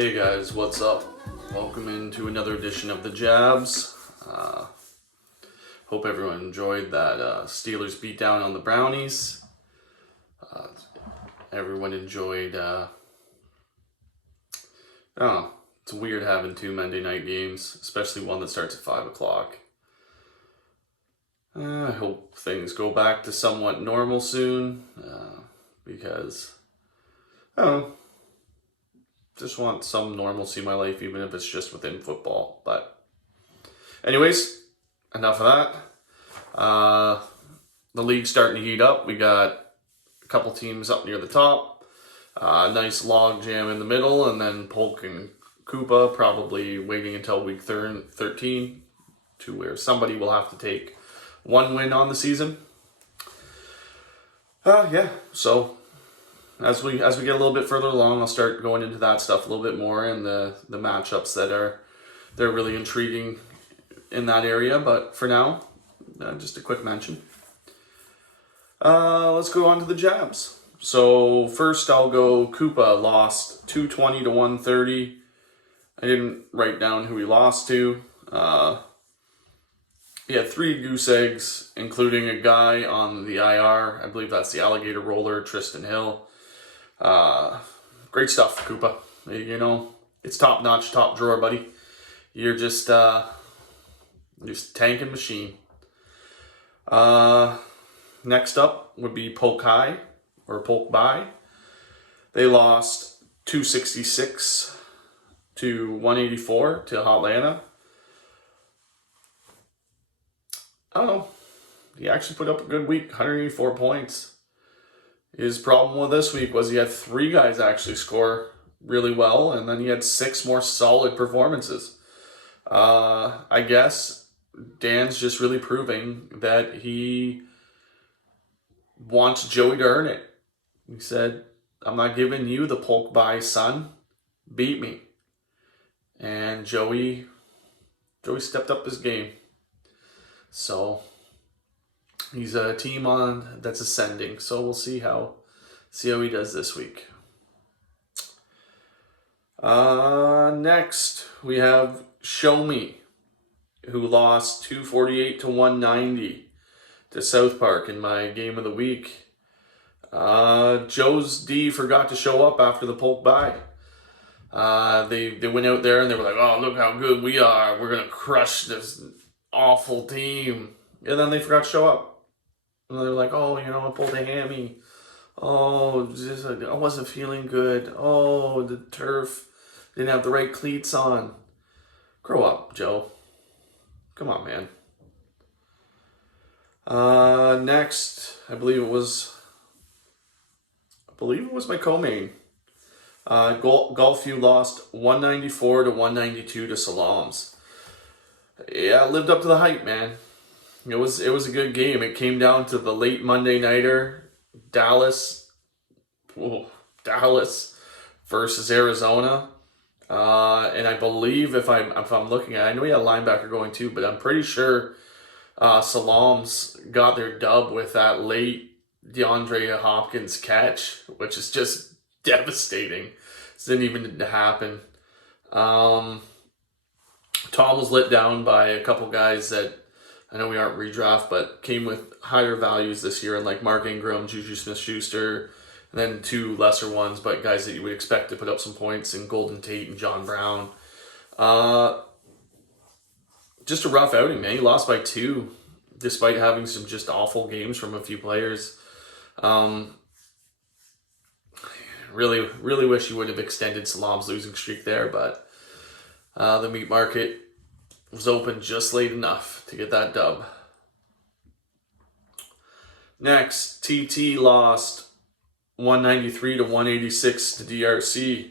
Hey guys, what's up? Welcome into another edition of the Jabs. Hope everyone enjoyed that Steelers beatdown on the Brownies. Everyone enjoyed, I don't know, it's weird having two Monday night games, especially one that starts at 5 o'clock. I hope things go back to somewhat normal soon, because, I don't know, just want some normalcy in my life, even if it's just within football. But anyways, enough of that. The league's starting to heat up. We got a couple teams up near the top. Nice log jam in the middle, and then Polk and Koopa probably waiting until week 13 to where somebody will have to take one win on the season. So as we get a little bit further along, I'll start going into that stuff a little bit more and the matchups they're really intriguing in that area. But for now, just a quick mention. Let's go on to the Jabs. So first I'll go Koopa lost 220 to 130. I didn't write down who he lost to. He had 3 goose eggs, including a guy on the IR. I believe that's the alligator roller, Tristan Hill. Great stuff, Koopa. You know, it's top notch, top drawer, buddy. You're just tanking machine. Next up would be Polk High or Polk By. They lost 266 to 184 to Hotlanta. I don't know. He actually put up a good week, 184 points. His problem with this week was he had 3 guys actually score really well, and then he had 6 more solid performances. I guess Dan's just really proving that he wants Joey to earn it. He said, I'm not giving you the Polk By, son. Beat me. And Joey stepped up his game. So he's a team that's ascending. So we'll see how he does this week. Next we have Show Me, who lost 248 to 190 to South Park in my game of the week. Joe's D forgot to show up after the Polk By. They went out there and they were like, oh, look how good we are. We're going to crush this awful team. And then they forgot to show up. And they're like, oh, you know, I pulled a hammy. Oh, I wasn't feeling good. Oh, the turf didn't have the right cleats on. Grow up, Joe. Come on, man. Next, I believe it was my co-main. Golfview lost 194 to 192 to Salams. Yeah, it lived up to the hype, man. It was a good game. It came down to the late Monday nighter, Dallas versus Arizona. And I believe if I'm looking at it, I know he had a linebacker going too, but I'm pretty sure Salams got their dub with that late DeAndre Hopkins catch, which is just devastating. It didn't even happen. Tom was let down by a couple guys that I know we aren't redraft, but came with higher values this year, like Mark Ingram, Juju Smith-Schuster, and then 2 lesser ones, but guys that you would expect to put up some points in Golden Tate and John Brown. Just a rough outing, man. He lost by 2, despite having some just awful games from a few players. Really, really wish he would have extended Salam's losing streak there, but the meat market was open just late enough to get that dub. Next, TT lost 193 to 186 to DRC.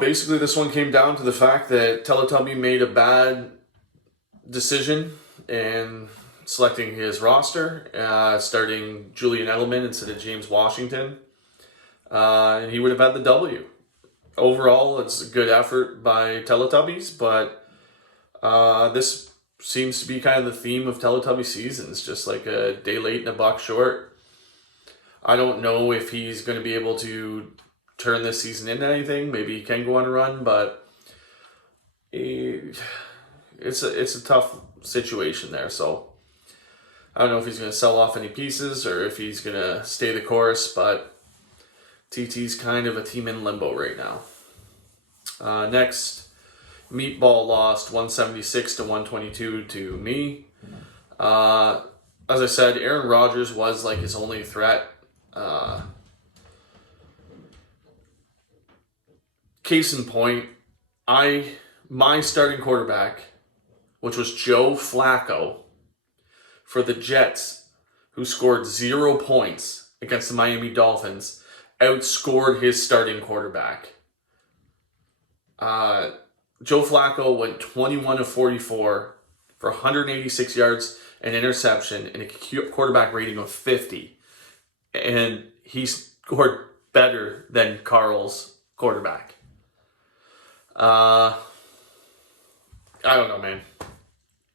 Basically, this one came down to the fact that Teletubby made a bad decision in selecting his roster, starting Julian Edelman instead of James Washington. And he would have had the W. Overall, it's a good effort by Teletubbies, but this seems to be kind of the theme of Teletubby seasons, just like a day late and a buck short. I don't know if he's going to be able to turn this season into anything. Maybe he can go on a run, but it's a tough situation there. So I don't know if he's going to sell off any pieces or if he's going to stay the course, but TT's kind of a team in limbo right now. Next, Meatball lost 176 to 122 to me. As I said, Aaron Rodgers was like his only threat. Case in point, my starting quarterback, which was Joe Flacco for the Jets, who scored 0 points against the Miami Dolphins, outscored his starting quarterback. Joe Flacco went 21 of 44 for 186 yards, an interception, and a quarterback rating of 50. And he scored better than Carl's quarterback. I don't know, man.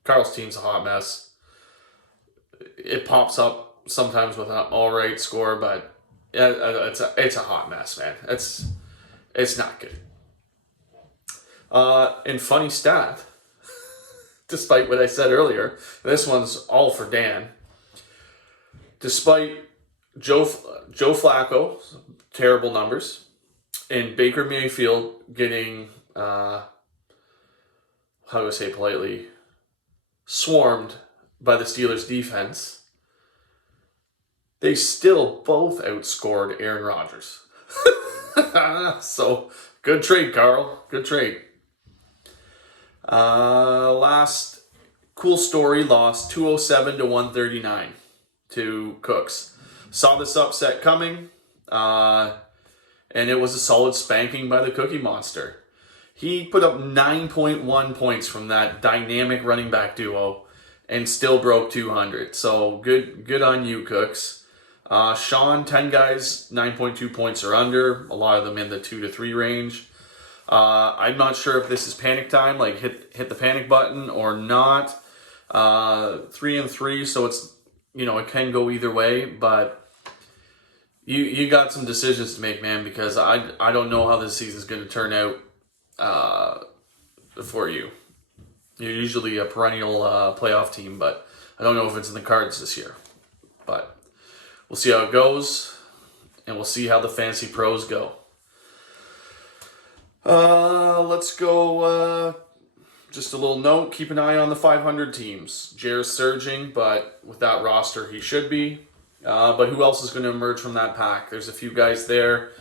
Carl's team's a hot mess. It pops up sometimes with an all-right score, but it's a hot mess, man. It's not good. And funny stat, despite what I said earlier, this one's all for Dan. Despite Joe Flacco, terrible numbers, and Baker Mayfield getting, how do I say politely, swarmed by the Steelers defense, they still both outscored Aaron Rodgers. So, good trade, Carl. Good trade. Last cool story, lost 207 to 139 to Cooks. Saw this upset coming, and it was a solid spanking by the Cookie Monster. He put up 9.1 points from that dynamic running back duo and still broke 200. So good on you, Cooks. Sean, 10 guys, 9.2 points or under, a lot of them in the 2 to 3 range. I'm not sure if this is panic time, like hit the panic button or not. 3-3, so it's, it can go either way, but you got some decisions to make, man, because I don't know how this season's going to turn out for you. You're usually a perennial playoff team, but I don't know if it's in the cards this year. But we'll see how it goes, and we'll see how the fantasy pros go. Let's go, just a little note, keep an eye on the 500 teams. Jair's surging, but with that roster, he should be. But who else is going to emerge from that pack? There's a few guys there.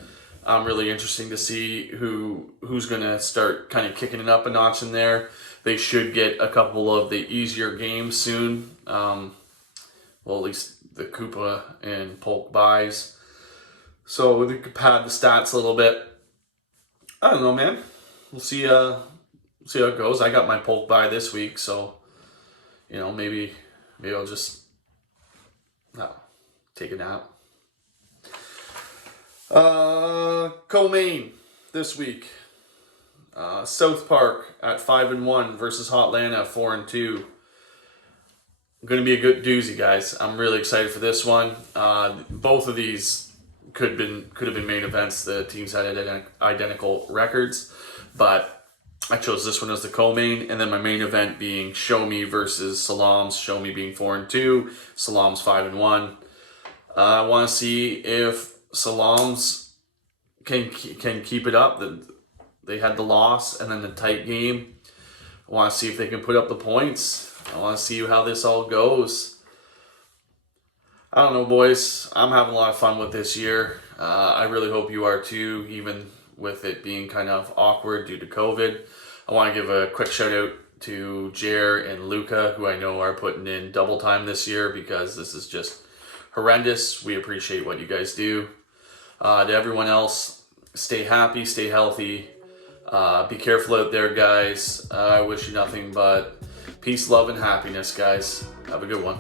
Really interesting to see who's going to start kind of kicking it up a notch in there. They should get a couple of the easier games soon. Well, at least the Koopa and Polk buys. So they could pad the stats a little bit. I don't know, man. We'll see how it goes. I got my Polk buy this week, so maybe I'll just take a nap. Co-main this week. South Park at 5-1 versus Hotlanta 4-2. Going to be a good doozy, guys. I'm really excited for this one. Both of these could have been main events. The teams had identical records, but I chose this one as the co-main, and then my main event being Show Me versus Salams. Show Me being 4-2, Salams 5-1. I want to see if Salams can keep it up. They had the loss and then the tight game. I want to see if they can put up the points. I want to see how this all goes. I don't know, boys. I'm having a lot of fun with this year. I really hope you are too, even with it being kind of awkward due to COVID. I want to give a quick shout out to Jer and Luca, who I know are putting in double time this year because this is just horrendous. We appreciate what you guys do. To everyone else, stay happy, stay healthy. Be careful out there, guys. I wish you nothing but peace, love, and happiness, guys. Have a good one.